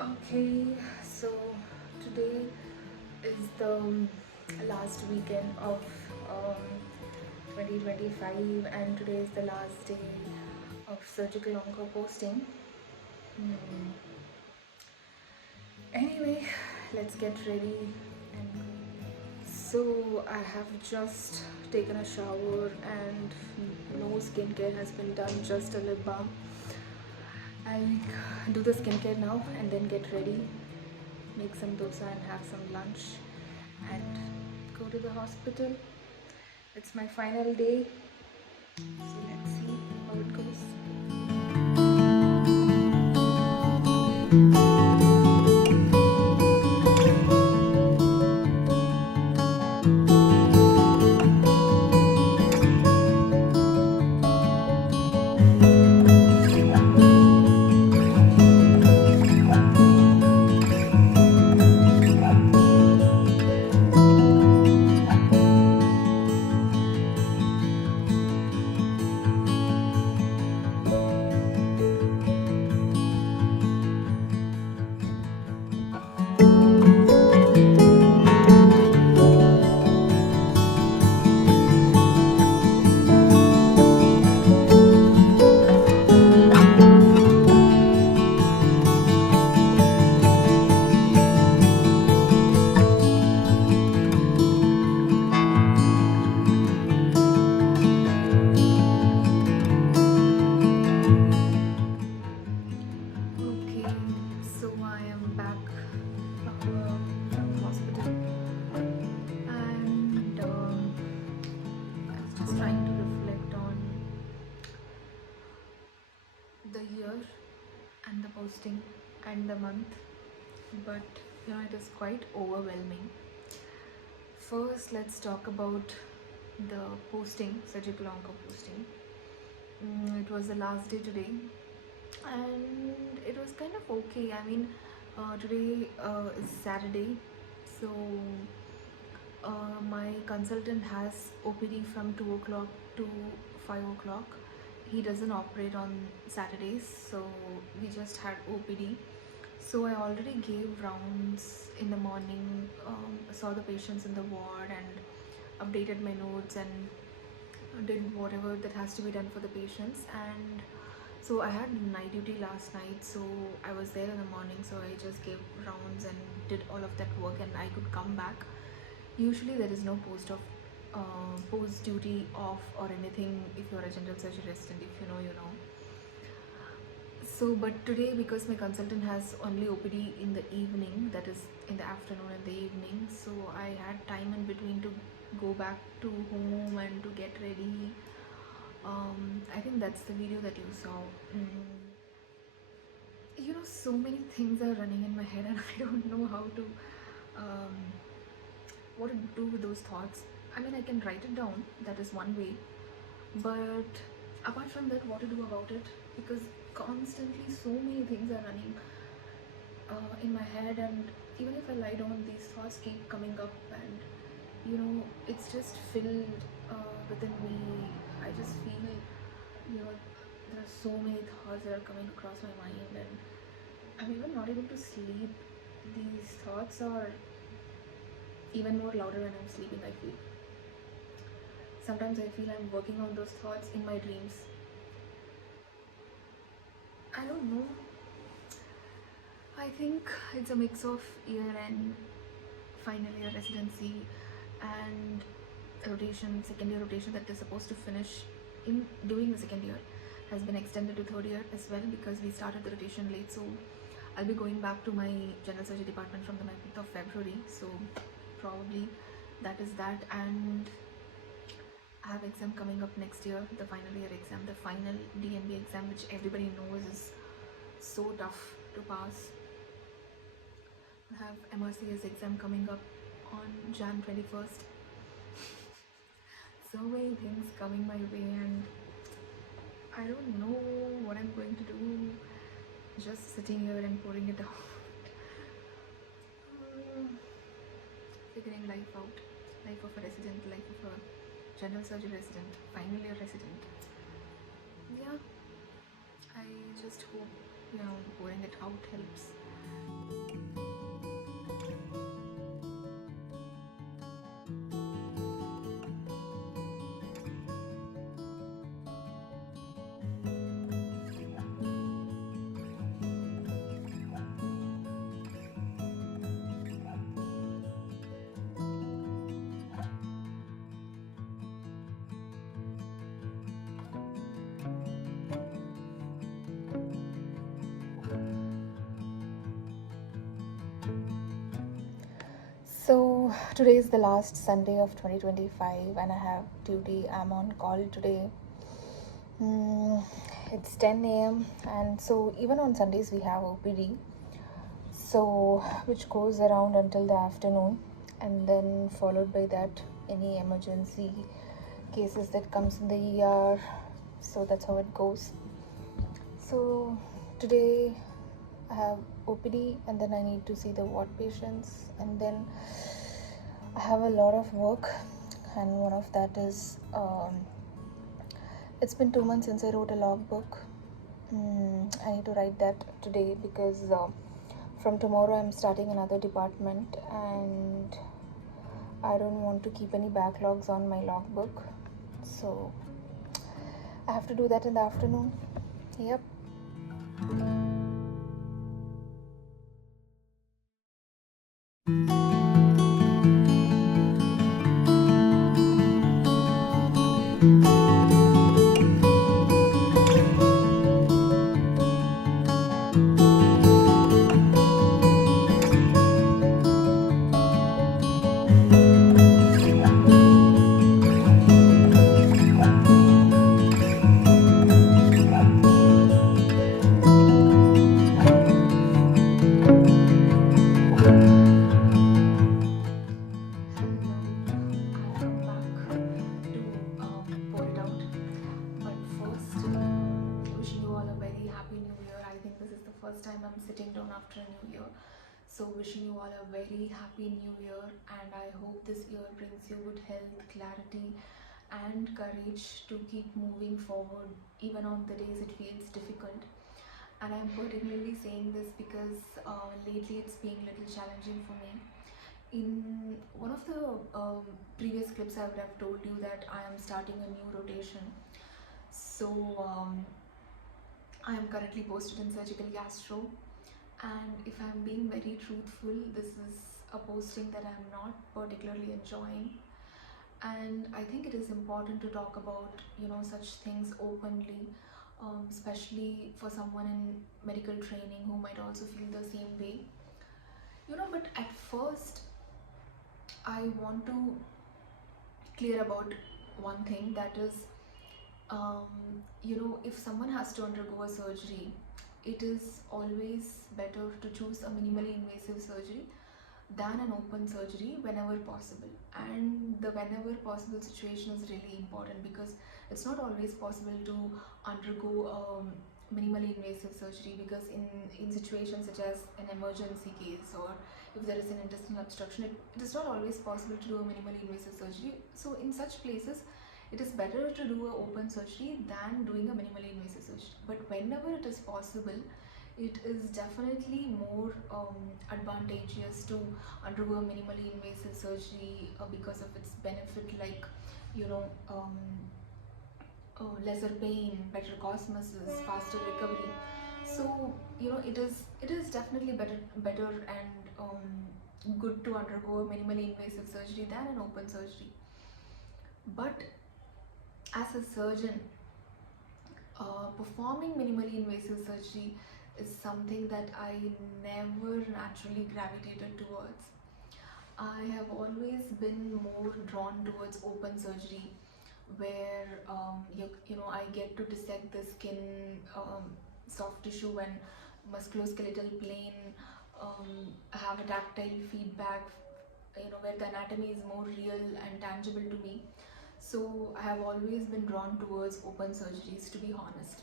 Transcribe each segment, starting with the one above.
Okay, so today is the last weekend of um, 2025, and today is the last day of surgical onco posting. Hmm. Anyway, let's get ready and go. So, I have just taken a shower and no skincare has been done, just a lip balm. I'll do the skincare now and then get ready, make some dosa and have some lunch and go to the hospital. It's my final day, so let's see how it goes. Okay, so I am back from the hospital, and I was just trying to reflect on the year and the posting and the month, but it is quite overwhelming. First, let's talk about the posting, surgical onco posting. It was the last day today, and it was kind of okay. I mean, today is Saturday, so my consultant has OPD from 2 o'clock to 5 o'clock. He doesn't operate on Saturdays, so we just had OPD. So I already gave rounds in the morning, saw the patients in the ward, and updated my notes and did whatever that has to be done for the patients. And so I had night duty last night, so I was there in the morning, so I just gave rounds and did all of that work, and I could come back. Usually there is no post duty off or anything if you're a general surgery resident. If you know, you know. So, but today, because my consultant has only OPD in the evening, that is in the afternoon and the evening, so I had time in between to go back to home and to get ready. I think that's the video that you saw. So many things are running in my head, and I don't know how to, um, what to do with those thoughts. I mean, I can write it down, that is one way, but apart from that, what to do about it? Because constantly so many things are running in my head, and even if I lie down, these thoughts keep coming up, and it's just filled within me. I just feel, there are so many thoughts that are coming across my mind, and I'm even not able to sleep. These thoughts are even more louder when I'm sleeping, I feel. Sometimes I feel I'm working on those thoughts in my dreams. I don't know. I think it's a mix of year end, final year residency, and rotation, second year rotation that is supposed to finish in during the second year has been extended to third year as well, because we started the rotation late. So I'll be going back to my general surgery department from the 9th of February. So probably that is that, and I have exam coming up next year, the final year exam, the final DNB exam, which everybody knows is so tough to pass. I have MRCS exam coming up on Jan 21st. So many things coming my way, and I don't know what I'm going to do. Just sitting here and pouring it out. Figuring life out. Life of a resident, life of a general surgery resident, final year resident. Yeah, I just hope pouring it out helps. So today is the last Sunday of 2025 and I have duty. I'm on call today. It's 10 a.m. and so even on Sundays we have OPD, so which goes around until the afternoon, and then followed by that any emergency cases that comes in the ER. So that's how it goes. So today I have OPD and then I need to see the ward patients, and then I have a lot of work, and one of that is it's been 2 months since I wrote a logbook. I need to write that today because from tomorrow I'm starting another department and I don't want to keep any backlogs on my logbook. So I have to do that in the afternoon. Yep. First time I'm sitting down after a new year. So wishing you all a very happy new year, and I hope this year brings you good health, clarity and courage to keep moving forward even on the days it feels difficult. And I'm particularly saying this because lately it's being a little challenging for me. In one of the previous clips I would have told you that I am starting a new rotation. So I am currently posted in surgical gastro, and if I'm being very truthful, this is a posting that I'm not particularly enjoying. And I think it is important to talk about such things openly, especially for someone in medical training who might also feel the same way. But at first I want to clear about one thing, that is, if someone has to undergo a surgery, it is always better to choose a minimally invasive surgery than an open surgery whenever possible. And the whenever possible situation is really important because it's not always possible to undergo minimally invasive surgery, because in situations such as an emergency case, or if there is an intestinal obstruction, it is not always possible to do a minimally invasive surgery. So in such places it is better to do a open surgery than doing a minimally invasive surgery. But whenever it is possible, it is definitely more advantageous to undergo a minimally invasive surgery because of its benefit, like you know um, lesser pain, better cosmosis, faster recovery. So it is definitely better and good to undergo a minimally invasive surgery than an open surgery. But as a surgeon, performing minimally invasive surgery is something that I never naturally gravitated towards. I have always been more drawn towards open surgery, where I get to dissect the skin, soft tissue, and musculoskeletal plane, have a tactile feedback, where the anatomy is more real and tangible to me. So I have always been drawn towards open surgeries, to be honest.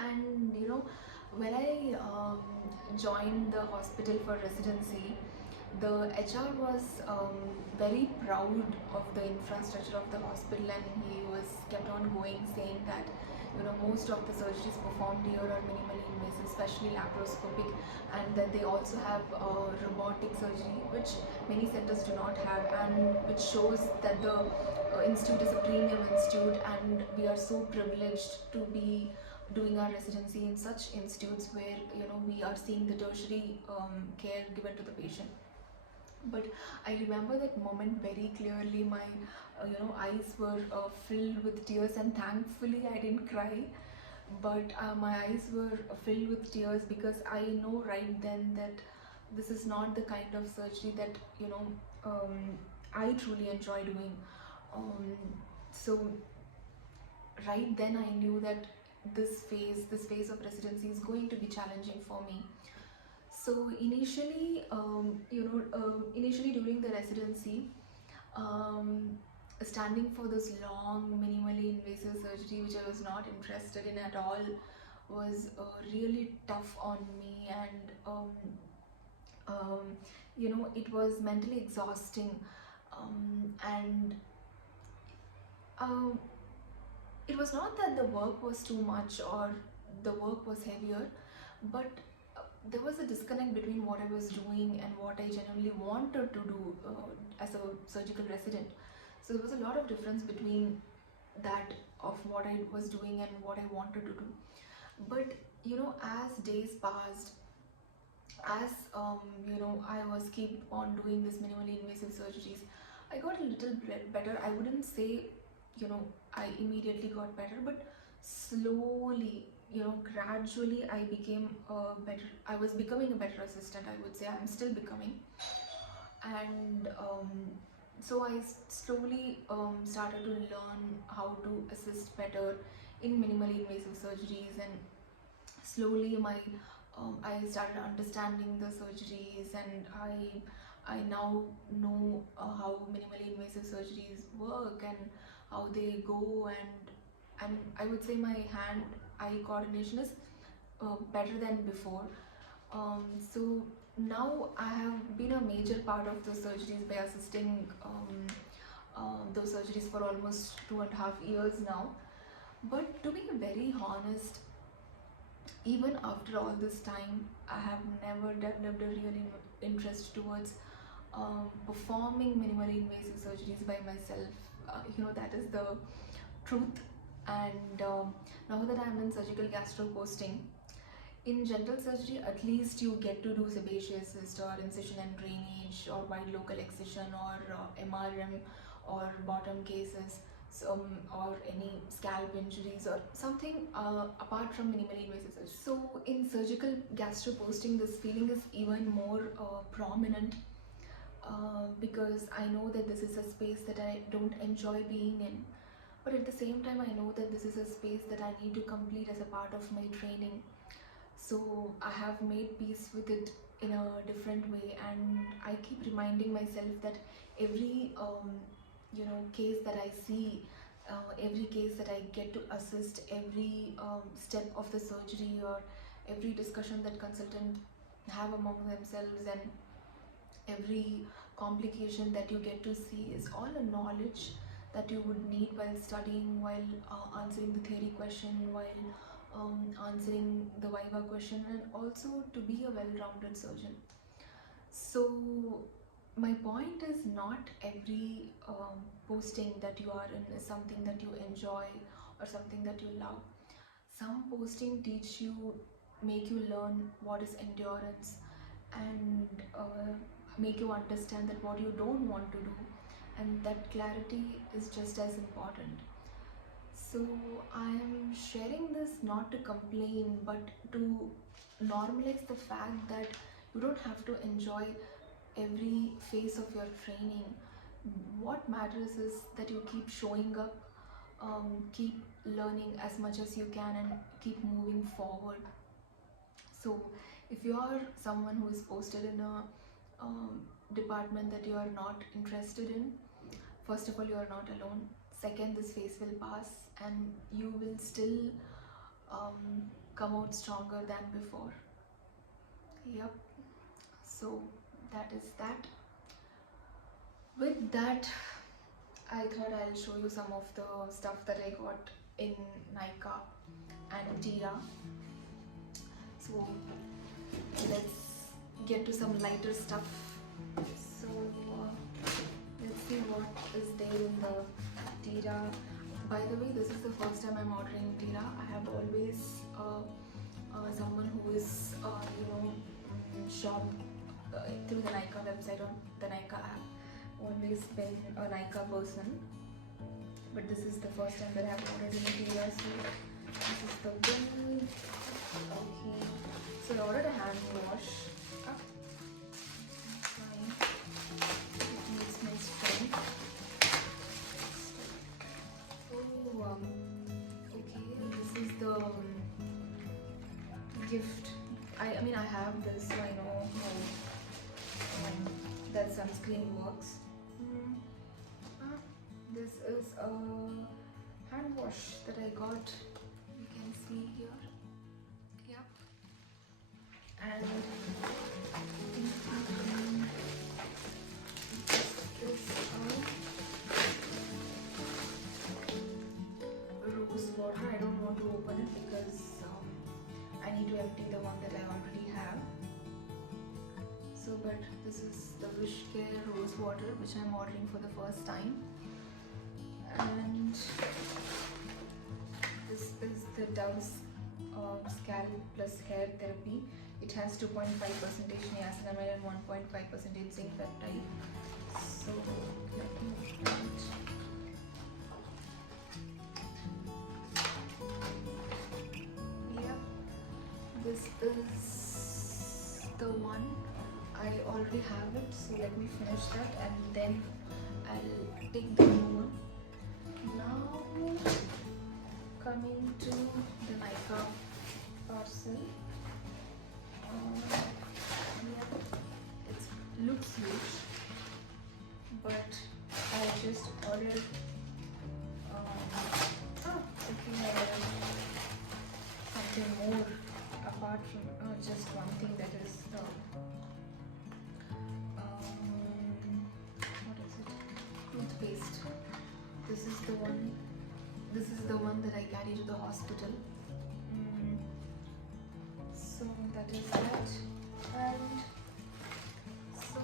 And when I joined the hospital for residency, the HR was very proud of the infrastructure of the hospital, and he was kept on going saying that most of the surgeries performed here are minimally invasive, especially laparoscopic, and that they also have robotic surgery, which many centers do not have, and which shows that the institute is a premium institute, and we are so privileged to be doing our residency in such institutes where we are seeing the tertiary care given to the patient. But I remember that moment very clearly. My eyes were filled with tears, and thankfully I didn't cry, but my eyes were filled with tears because I know right then that this is not the kind of surgery that I truly enjoy doing. um, so right then I knew that this phase of residency is going to be challenging for me. So initially, initially during the residency, um, standing for this long minimally invasive surgery which I was not interested in at all was really tough on me, and it was mentally exhausting, and um, it was not that the work was too much or the work was heavier, but there was a disconnect between what I was doing and what I genuinely wanted to do as a surgical resident. So there was a lot of difference between that of what I was doing and what I wanted to do. But as days passed, as I was keep on doing this minimally invasive surgeries, I got a little bit better. I wouldn't say I immediately got better, but slowly, gradually I became better. I was becoming a better assistant, I would say. I'm still becoming. And so I slowly started to learn how to assist better in minimally invasive surgeries, and slowly I started understanding the surgeries, and I now know how minimally invasive surgeries work and how they go, and I would say my hand eye coordination is better than before. So now I have been a major part of the surgeries by assisting those surgeries for almost 2.5 years now. But to be very honest, even after all this time, I have never developed a real interest towards performing minimally invasive surgeries by myself. That is the truth. And now that I'm in surgical gastro posting, in general surgery, at least you get to do sebaceous cyst or incision and drainage or wide local excision or MRM or bottom cases, or any scalp injuries or something apart from minimally invasive surgery. So in surgical gastro posting, this feeling is even more prominent, because I know that this is a space that I don't enjoy being in, but at the same time I know that this is a space that I need to complete as a part of my training. So I have made peace with it in a different way, and I keep reminding myself that every case that I see, every case that I get to assist, every step of the surgery, or every discussion that consultant have among themselves, and every complication that you get to see is all a knowledge that you would need while studying, while answering the theory question, while answering the viva question, and also to be a well-rounded surgeon. So my point is, not every posting that you are in is something that you enjoy or something that you love. Some posting teach you, make you learn what is endurance, and make you understand that what you don't want to do, and that clarity is just as important. So I am sharing this not to complain, but to normalize the fact that you don't have to enjoy every phase of your training. What matters is that you keep showing up, keep learning as much as you can, and keep moving forward. So if you are someone who is posted in a department that you are not interested in, first of all, you are not alone. Second, this phase will pass and you will still come out stronger than before. Yep. So that is that. With that, I thought I'll show you some of the stuff that I got in Nykaa and Tira. So let's get to some lighter stuff. So let's see what is there in the Tira. By the way, this is the first time I'm ordering Tira. I have always someone who is shopped through the Nykaa website or the Nykaa app. Always been a Nykaa person, but this is the first time that I have ordered in Tira. So this is the bill. Okay. So I ordered a hand wash. I mean, I have this, so I know how that sunscreen works. Mm. Ah, this is a hand wash that I got. You can see here. Yep. And this is a rose water. I don't want to open it because I need to empty the one that I already have. So, but this is the Wishcare rose water which I'm ordering for the first time. And this is the Dove's Scalp Plus Hair Therapy. It has 2.5% niacinamide and 1.5% zinc peptide. So let me open it. Yeah, this is the one. I already have it, so let me finish that and then I'll take the new one. Now coming to the Nykaa parcel. Yeah, it looks huge, but I just ordered okay, I ordered something more apart from just one thing, that is the what is it? Toothpaste. This is the one. This is the one that I carry to the hospital. So that is that. And so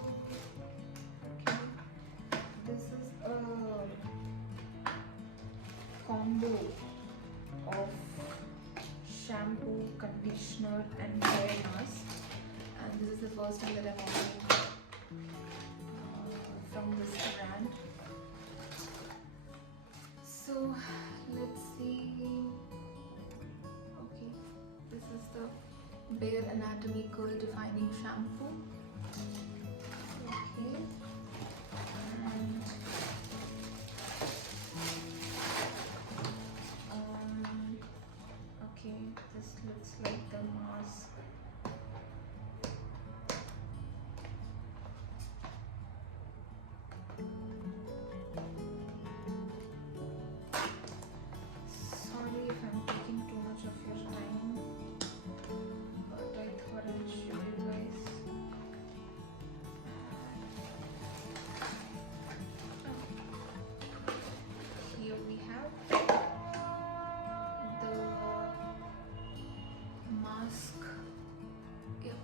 okay, this is a combo of shampoo, conditioner and hair mask, and this is the first time that I'm ordering from this brand. So let's see. Okay, this is the Bare Anatomy Curl Defining Shampoo. Okay, and okay, this looks like the mask. Sorry if I'm taking too much of your time, but I thought I'd show you guys. Here we have the mask. Yep.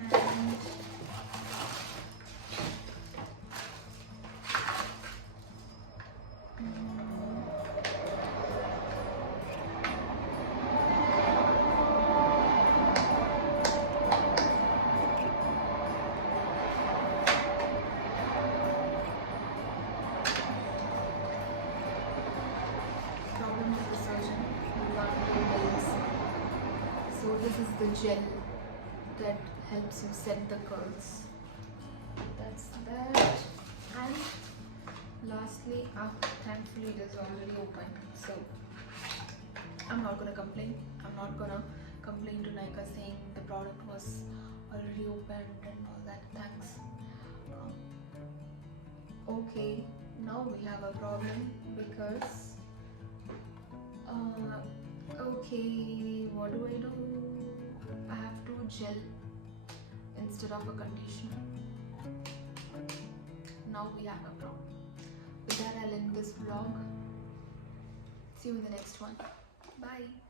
And problem with the surgeon, we got days. So this is the gel that helps you set the curls. That's that. And lastly, thankfully it is already open, so I'm not gonna complain. I'm not gonna complain to Nykaa saying the product was already opened and all that. Thanks. Okay, now we have a problem because okay, what do? I have to gel instead of a conditioner. Now we have a problem. With that, I'll end this vlog. See you in the next one. Bye.